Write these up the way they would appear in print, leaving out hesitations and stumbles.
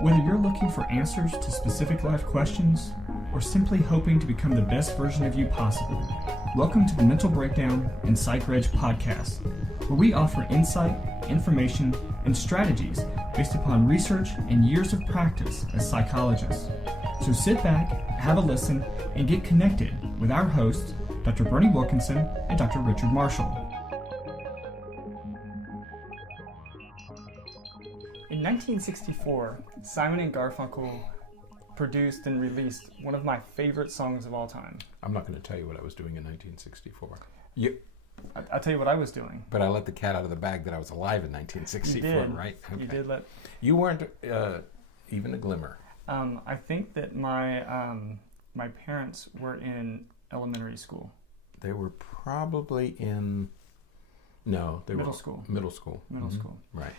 Whether you're looking for answers to specific life questions or simply hoping to become the best version of you possible, welcome to the Mental Breakdown and Psychreg podcast, where we offer insight, information, and strategies based upon research and years of practice as psychologists. So sit back, have a listen, and get connected with our hosts, Dr. Berney Wilkinson and Dr. Richard Marshall. In 1964, Simon and Garfunkel produced and released one of my favorite songs of all time. I'm not going to tell you what I was doing in 1964. I'll tell you what I was doing. But I let the cat out of the bag that I was alive in 1964, You did. right? Okay. You did let... You weren't even a glimmer. I think that my parents were in elementary school. They were probably in... No, they Middle were... school. Middle school. Middle school. Right.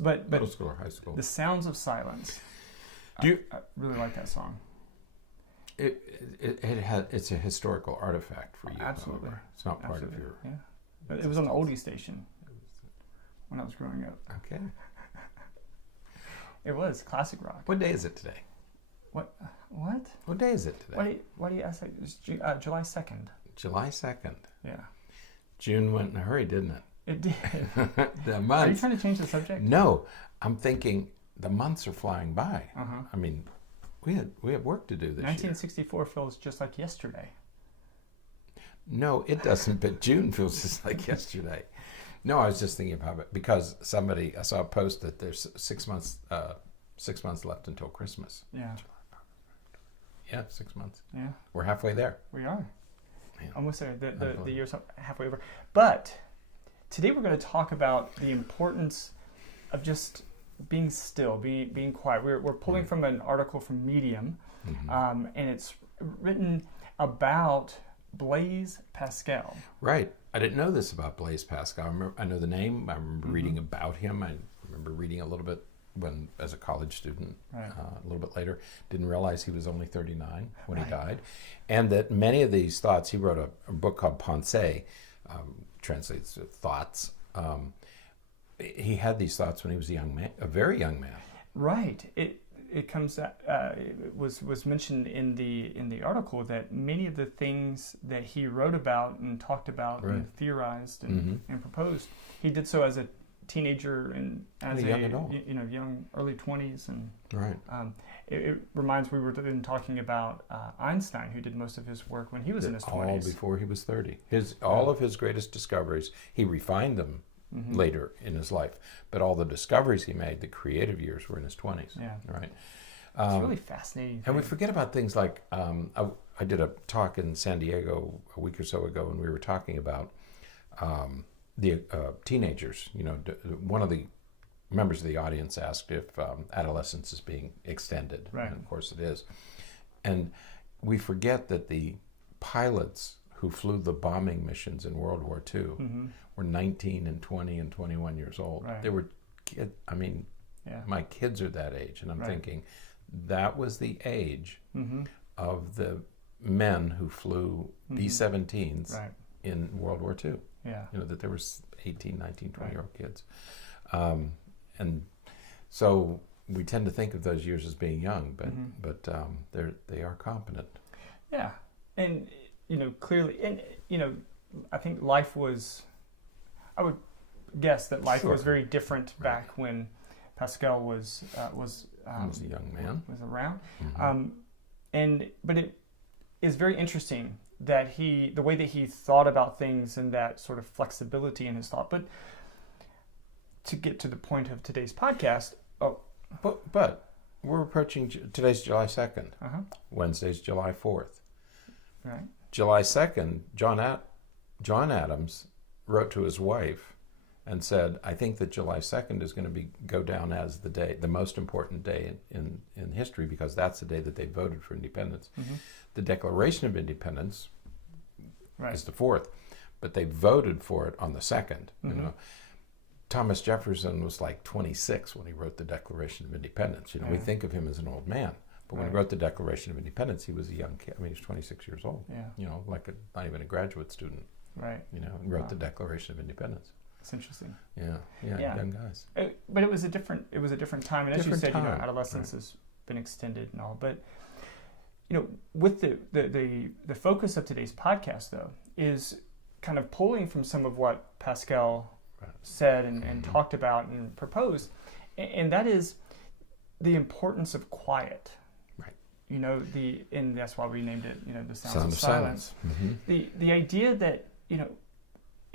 But Middle school or high school. The Sounds of Silence. I really like that song. It's a historical artifact for you. Absolutely. However. It's not part of your... Yeah. But it was on the oldie station when I was growing up. Okay. It was classic rock. What day is it today? What? What day is it today? Why do you ask that? It's July 2nd. July 2nd. Yeah. June went in a hurry, didn't it? It did. The months. Are you trying to change the subject? No. I'm thinking the months are flying by. Uh-huh. I mean, we have work to do this 1964 year. Feels just like yesterday. No, it doesn't, but June feels just like yesterday. No, I was just thinking about it because I saw a post that there's 6 months left until Christmas. Yeah. Yeah, 6 months. Yeah. We're halfway there. We are. Yeah. Almost there. The year's halfway over. But today we're going to talk about the importance of just being still, being quiet. We're pulling from an article from Medium, and it's written about Blaise Pascal. Right. I didn't know this about Blaise Pascal. I know the name. I remember reading about him. I remember reading a little bit as a college student, right. A little bit later. Didn't realize he was only 39 when he died. And that many of these thoughts, he wrote a book called Pensées, translates to thoughts. He had these thoughts when he was a very young man. Right. It comes it was mentioned in the article that many of the things that he wrote about and talked about and theorized and proposed, he did so as a teenager and as a young adult. Young early 20s, and right. It reminds we were talking about Einstein, who did most of his work when he was in his 20s. All before he was 30. All of his greatest discoveries, he refined them later in his life, but all the discoveries he made, the creative years, were in his 20s. Yeah. Right. It's really fascinating. And we forget about things like I did a talk in San Diego a week or so ago, and we were talking about the teenagers. One of the members of the audience asked if adolescence is being extended, right. And of course it is. And we forget that the pilots who flew the bombing missions in World War II were 19 and 20 and 21 years old. Right. They were kids. I mean, my kids are that age, and I'm thinking that was the age of the men who flew B-17s in World War II. Yeah. That there was 18, 19, 20-year-old kids. And so we tend to think of those years as being young, but they are competent. Yeah. And, clearly, and, I think I would guess that life was very different back when Pascal was a young man. Was around. But it is very interesting that the way that he thought about things and that sort of flexibility in his thought. But to get to the point of today's podcast, but we're approaching today's July 2nd. Wednesday's July 4th. Right. July 2nd, John Adams wrote to his wife and said, "I think that July 2nd is going to go down as the most important day in history, because that's the day that they voted for independence." The Declaration of Independence is the 4th, but they voted for it on the 2nd. Thomas Jefferson was like 26 when he wrote the Declaration of Independence. We think of him as an old man, but when he wrote the Declaration of Independence, he was a young kid. I mean, he was 26 years old. Yeah. Like not even a graduate student. Right. And wrote the Declaration of Independence. It's interesting. Yeah, young guys. But it was a different time, and as you said, time. Adolescence has been extended and all. But with the focus of today's podcast, though, is kind of pulling from some of what Pascal said and talked about and proposed, and that is the importance of quiet. Right. And that's why we named it, the Sound of silence. Mm-hmm. The idea that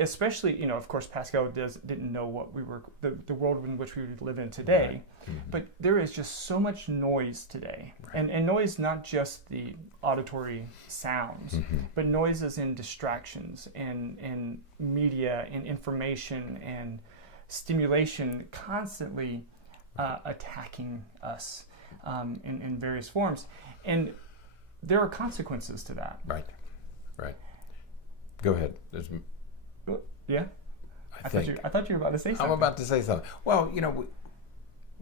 especially, of course, Pascal didn't know what the world in which we live in today, right. Mm-hmm. but there is just so much noise today, right. and noise not just the auditory sounds, but noises in distractions and media and information and stimulation constantly attacking us in various forms, and there are consequences to that. Right. Go ahead. Yeah, I thought you were about to say something. I'm about to say something. Well,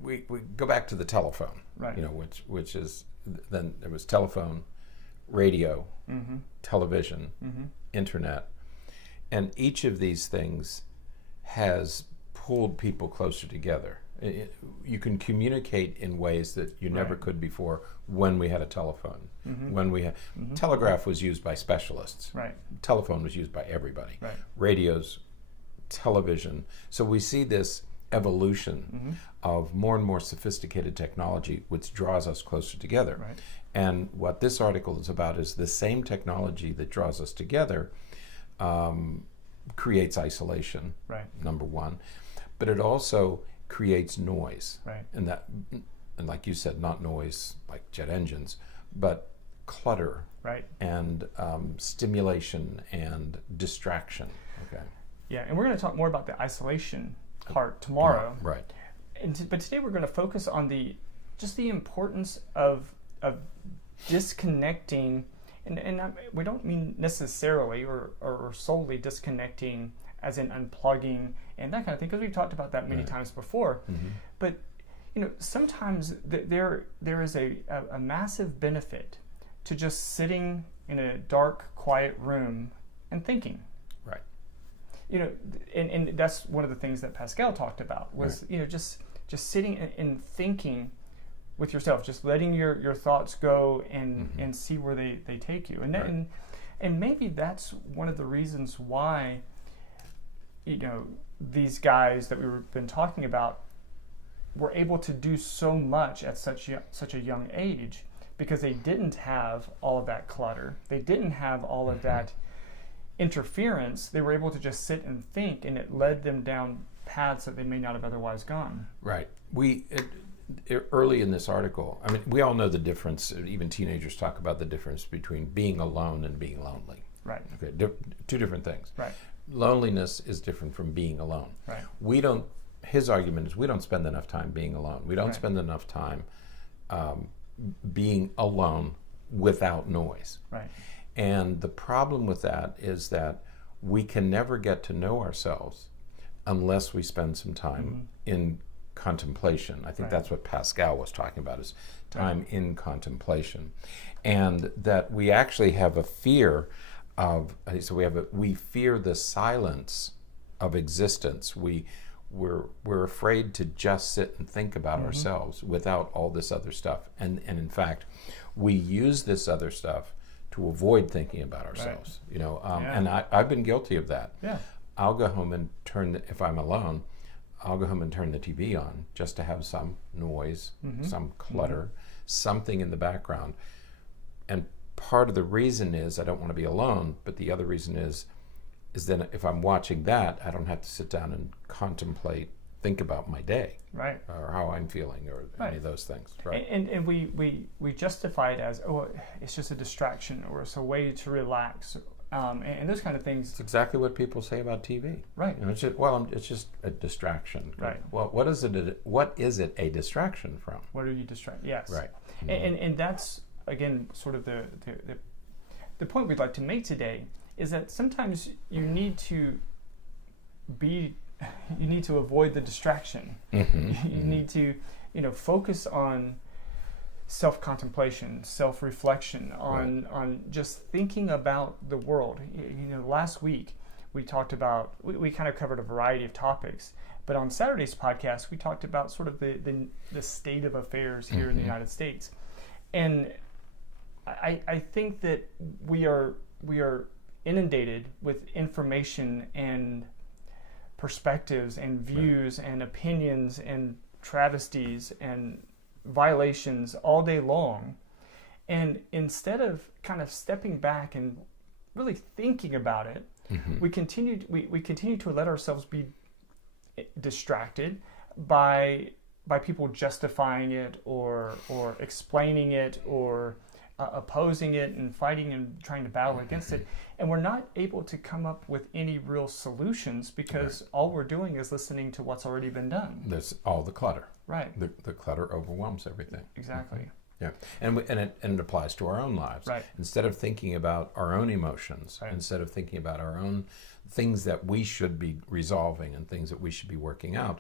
we go back to the telephone, right? Which is then there was telephone, radio, television, internet, and each of these things has pulled people closer together. You can communicate in ways that you never could before when we had a telephone. When we had telegraph was used by specialists. Right. Telephone was used by everybody. Right. Radios, television. So we see this evolution of more and more sophisticated technology, which draws us closer together. Right. And what this article is about is the same technology that draws us together creates isolation. Right. Number one, but it also creates noise. Right. And like you said, not noise like jet engines, but clutter. Right. And stimulation and distraction. Okay. Yeah, and we're going to talk more about the isolation part tomorrow. Right. But today we're going to focus on the importance of disconnecting, and we don't mean necessarily or solely disconnecting as in unplugging and that kind of thing, because we've talked about that many times before. But sometimes there is a massive benefit to just sitting in a dark, quiet room and thinking. Right. And that's one of the things that Pascal talked about was just sitting and thinking with yourself, just letting your thoughts go and see where they take you. And maybe that's one of the reasons why these guys that we've been talking about were able to do so much at such a young age, because they didn't have all of that clutter. They didn't have all of that interference. They were able to just sit and think, and it led them down paths that they may not have otherwise gone. Right. Early in this article, I mean, we all know the difference. Even teenagers talk about the difference between being alone and being lonely. Right. Okay. Two different things. Right. Loneliness is different from being alone. Right. His argument is we don't spend enough time being alone. We don't spend enough time being alone without noise. Right. And the problem with that is that we can never get to know ourselves unless we spend some time in contemplation. I think that's what Pascal was talking about, is time in contemplation. And that we actually have a fear of, so we fear the silence of existence. We're afraid to just sit and think about ourselves without all this other stuff. And in fact, we use this other stuff to avoid thinking about ourselves. Right. And I've been guilty of that. Yeah. I'll go home and if I'm alone, I'll go home and turn the TV on just to have some noise, some clutter, something in the background. And part of the reason is I don't want to be alone, but the other reason is then if I'm watching that, I don't have to sit down and contemplate, think about my day, right, or how I'm feeling, or any of those things, right? And we justify it as, it's just a distraction, or it's a way to relax, and those kind of things. It's exactly what people say about TV, right? It's just a distraction, right? Well, what is it a distraction from? What are you distracted? Yes, right. And that's again sort of the point we'd like to make today, is that sometimes you need to avoid the distraction. You need to, focus on self-contemplation, self-reflection, on just thinking about the world. Last week we talked about, we kind of covered a variety of topics. But on Saturday's podcast, we talked about sort of the state of affairs here in the United States. And I think that we are inundated with information and perspectives and views and opinions and travesties and violations all day long. And instead of kind of stepping back and really thinking about it, we continue to let ourselves be distracted by people justifying it or explaining it or opposing it and fighting and trying to battle against it, and we're not able to come up with any real solutions because all we're doing is listening to what's already been done. There's all the clutter. Right. The clutter overwhelms everything. Exactly. Yeah, and it applies to our own lives. Right. Instead of thinking about our own emotions, instead of thinking about our own things that we should be resolving and things that we should be working out,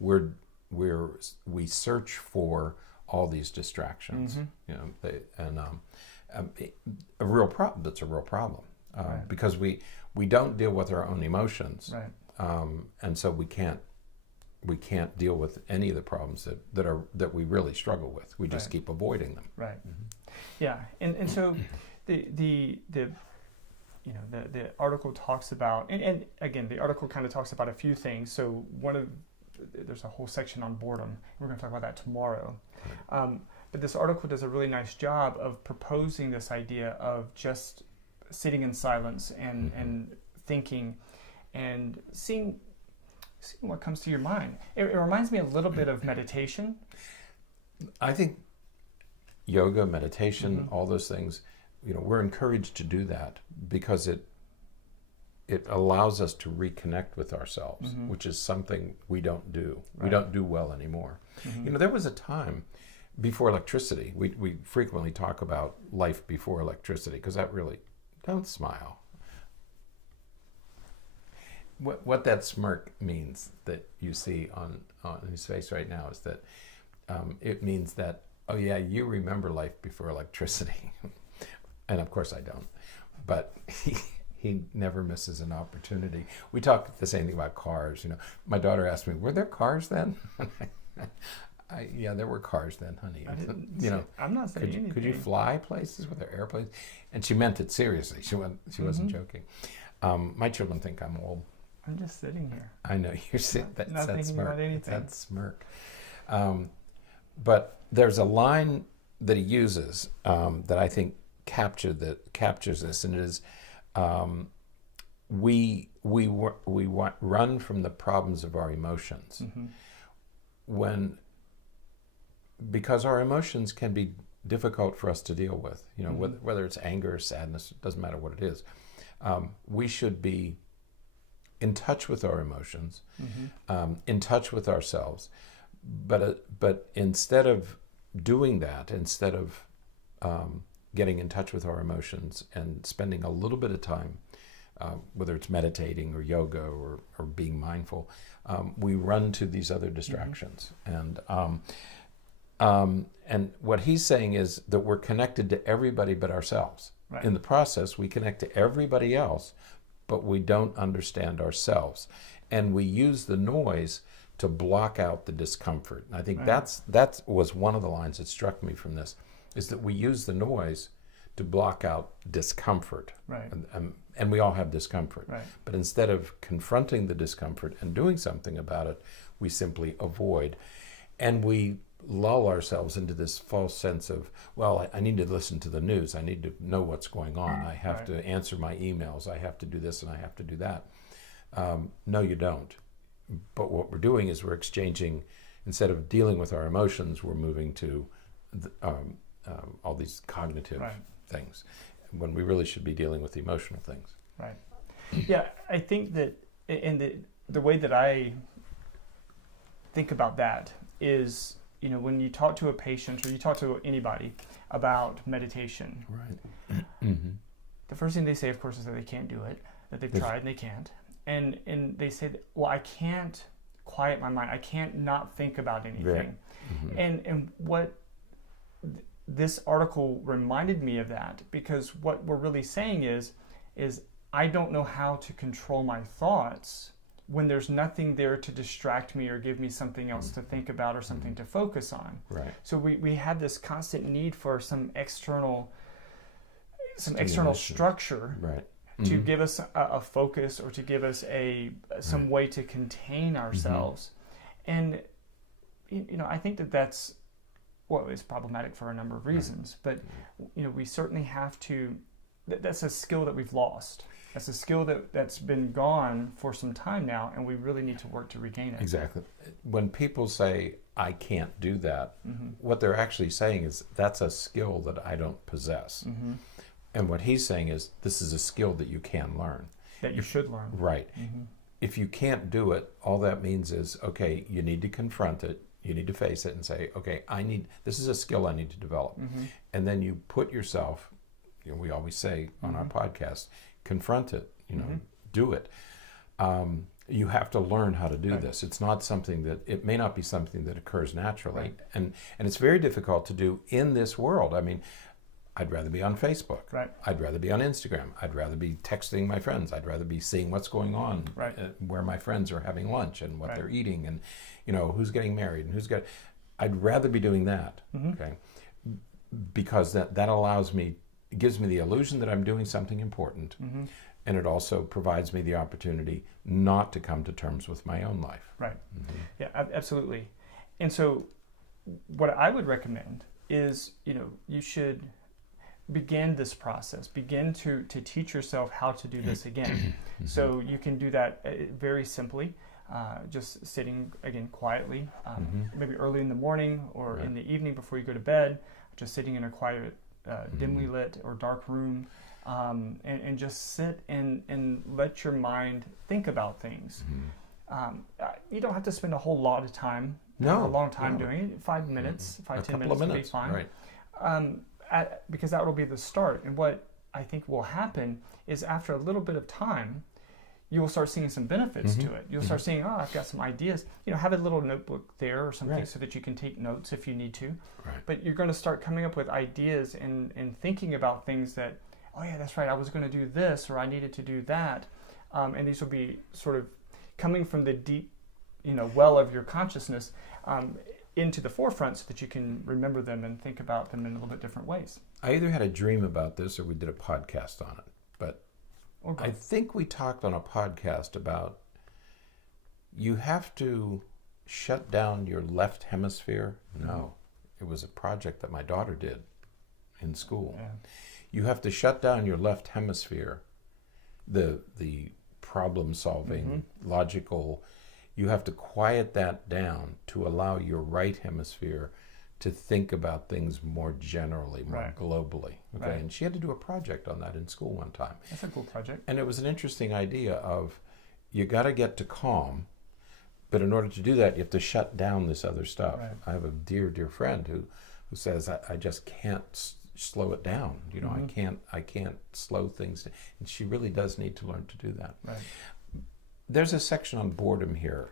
we search for all these distractions. You know, a real problem. That's a real problem because we don't deal with our own emotions, and so we can't deal with any of the problems that we really struggle with. We just keep avoiding them. Right. Yeah, and so the article talks about, and again, the article kind of talks about a few things. So there's a whole section on boredom. We're going to talk about that tomorrow. But this article does a really nice job of proposing this idea of just sitting in silence and thinking and seeing what comes to your mind. It reminds me a little bit of meditation. I think yoga, meditation, all those things, we're encouraged to do that because it allows us to reconnect with ourselves, which is something we don't do. We don't do well anymore. There was a time before electricity. We frequently talk about life before electricity because that really, don't smile. What that smirk means that you see on his face right now is that it means that, oh yeah, you remember life before electricity. And of course I don't. But he never misses an opportunity. We talk the same thing about cars. My daughter asked me, were there cars then? Yeah, there were cars then, honey. I'm not saying anything. Could you fly places with airplanes? And she meant it seriously. She wasn't joking. My children think I'm old. I'm just sitting here. I know you're sitting. Not thinking about anything. That smirk. But there's a line that he uses that I think captures this, and it is, we run from the problems of our emotions because our emotions can be difficult for us to deal with. Whether it's anger or sadness, it doesn't matter what it is. We should be in touch with our emotions, in touch with ourselves, but instead of doing that, instead of getting in touch with our emotions and spending a little bit of time, whether it's meditating or yoga or being mindful, we run to these other distractions. And what he's saying is that we're connected to everybody but ourselves. Right. In the process, we connect to everybody else, but we don't understand ourselves. And we use the noise to block out the discomfort. And I think that was one of the lines that struck me from this, is that we use the noise to block out discomfort. Right. And we all have discomfort. Right. But instead of confronting the discomfort and doing something about it, we simply avoid. And we lull ourselves into this false sense of, well, I need to listen to the news. I need to know what's going on. I have to answer my emails. I have to do this and I have to do that. No, you don't. But what we're doing is we're exchanging, instead of dealing with our emotions, we're moving to all these cognitive things, when we really should be dealing with the emotional things. Right. Yeah, I think that in the way that I think about that is, when you talk to a patient or you talk to anybody about meditation, the first thing they say, of course, is that they can't do it, that they've tried and they can't. And they say, well, I can't quiet my mind. I can't not think about anything. And what this article reminded me of that, because what we're really saying is I don't know how to control my thoughts when there's nothing there to distract me or give me something else to think about or something to focus on. Right. So we have this constant need for some external structure, right, to give us a focus, or to give us some way to contain ourselves. And I think that's it's problematic for a number of reasons. But we certainly have to. That's a skill that we've lost. That's a skill that's been gone for some time now, and we really need to work to regain it. Exactly. When people say, I can't do that, what they're actually saying is, that's a skill that I don't possess. And what he's saying is, this is a skill that you can learn. That you should learn. Right. If you can't do it, all that means is, okay, you need to confront it. You need to face it and say, okay, this is a skill I need to develop. And then you put yourself, we always say on our podcast, confront it, do it. You have to learn how to do this. It's not something it may not be something that occurs naturally. And it's very difficult to do in this world. I mean, I'd rather be on Facebook. Right. I'd rather be on Instagram. I'd rather be texting my friends. I'd rather be seeing what's going on, where my friends are having lunch and what they're eating, and who's getting married and I'd rather be doing that. Okay, because that allows me. It gives me the illusion that I'm doing something important, and it also provides me the opportunity not to come to terms with my own life. Right. Yeah, absolutely. And so what I would recommend is, you should begin this process, begin to teach yourself how to do this again. So you can do that very simply, just sitting, again, quietly, maybe early in the morning or in the evening before you go to bed, just sitting in a quiet, dimly lit or dark room, and just sit and let your mind think about things. You don't have to spend a whole lot of time, a long time doing it. 5 minutes, 10 minutes will be fine. Right. Because that will be the start. And what I think will happen is, after a little bit of time, you will start seeing some benefits to it. You'll start seeing, I've got some ideas. Have a little notebook there or something so that you can take notes if you need to. Right. But you're going to start coming up with ideas and thinking about things that, that's right, I was going to do this, or I needed to do that. And these will be sort of coming from the deep, well of your consciousness into the forefront, so that you can remember them and think about them in a little bit different ways. I either had a dream about this or we did a podcast on it. But I think we talked on a podcast about, you have to shut down your left hemisphere. No, it was a project that my daughter did in school. Yeah. You have to shut down your left hemisphere, the problem-solving, logical. You have to quiet that down to allow your right hemisphere to think about things more generally, more globally. Okay, and she had to do a project on that in school one time. That's a cool project. And it was an interesting idea of, you got to get to calm, but in order to do that, you have to shut down this other stuff. Right. I have a dear, dear friend who says, I just can't slow it down. I can't slow things down. And she really does need to learn to do that. Right. There's a section on boredom here.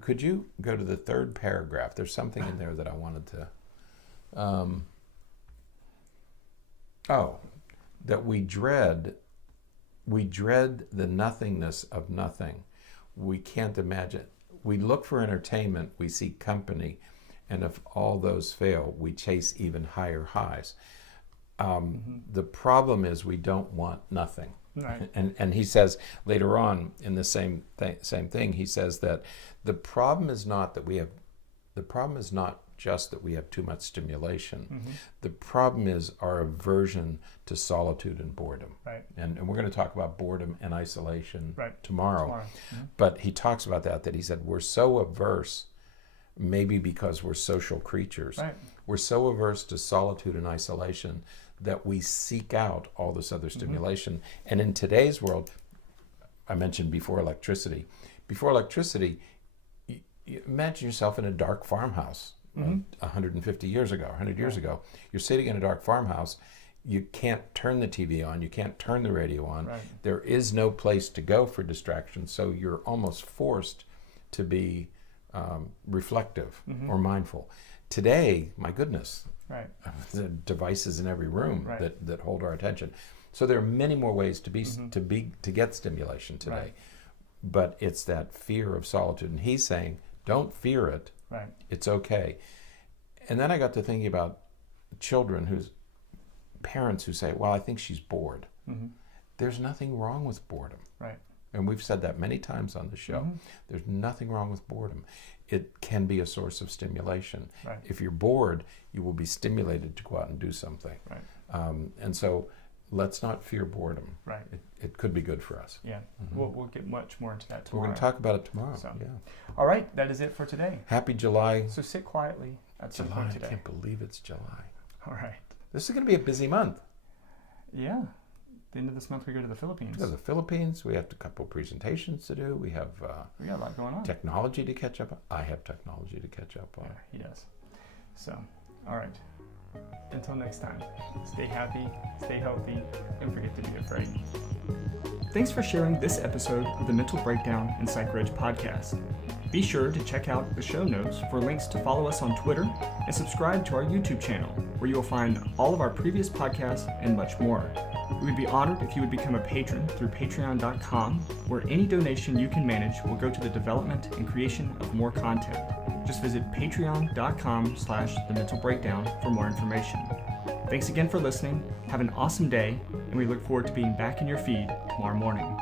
Could you go to the third paragraph? There's something in there that I wanted to... that we dread the nothingness of nothing. We can't imagine. We look for entertainment, we seek company, and if all those fail, we chase even higher highs. The problem is, we don't want nothing. Right. And he says later on in the same thing, he says that the problem is not just that we have too much stimulation. The problem is our aversion to solitude and boredom. Right. And we're going to talk about boredom and isolation tomorrow. But he talks about that he said we're so averse, maybe because we're social creatures, we're so averse to solitude and isolation that we seek out all this other stimulation. And in today's world, I mentioned before electricity. Before electricity, you imagine yourself in a dark farmhouse 150 years ago, 100 years ago. You're sitting in a dark farmhouse. You can't turn the TV on. You can't turn the radio on. Right. There is no place to go for distraction. So you're almost forced to be reflective or mindful. Today, my goodness, the devices in every room that hold our attention. So there are many more ways to get stimulation today. Right. But it's that fear of solitude. And he's saying, don't fear it. Right. It's okay. And then I got to thinking about parents who say, well, I think she's bored. Mm-hmm. There's nothing wrong with boredom. Right. And we've said that many times on the show. Mm-hmm. There's nothing wrong with boredom. It can be a source of stimulation. Right. If you're bored, you will be stimulated to go out and do something. Right. And so let's not fear boredom. Right. It could be good for us. Yeah. Mm-hmm. We'll get much more into that tomorrow. We're going to talk about it tomorrow. So. Yeah. All right. That is it for today. Happy July. So sit quietly at some July. point today. I can't believe it's July. All right. This is going to be a busy month. Yeah. The end of this month we go to the Philippines. We go to the Philippines. We have a couple presentations to do. We got a lot going on. Technology to catch up on. I have technology to catch up on. Yeah, he does. So, all right. Until next time, stay happy, stay healthy, don't forget to be afraid. Thanks for sharing this episode of the Mental Breakdown and Psychreg podcast. Be sure to check out the show notes for links to follow us on Twitter and subscribe to our YouTube channel, where you will find all of our previous podcasts and much more. We would be honored if you would become a patron through patron.com, where any donation you can manage will go to the development and creation of more content. Just visit patreon.com/thementalbreakdown for more information. Thanks again for listening. Have an awesome day, and we look forward to being back in your feed tomorrow morning.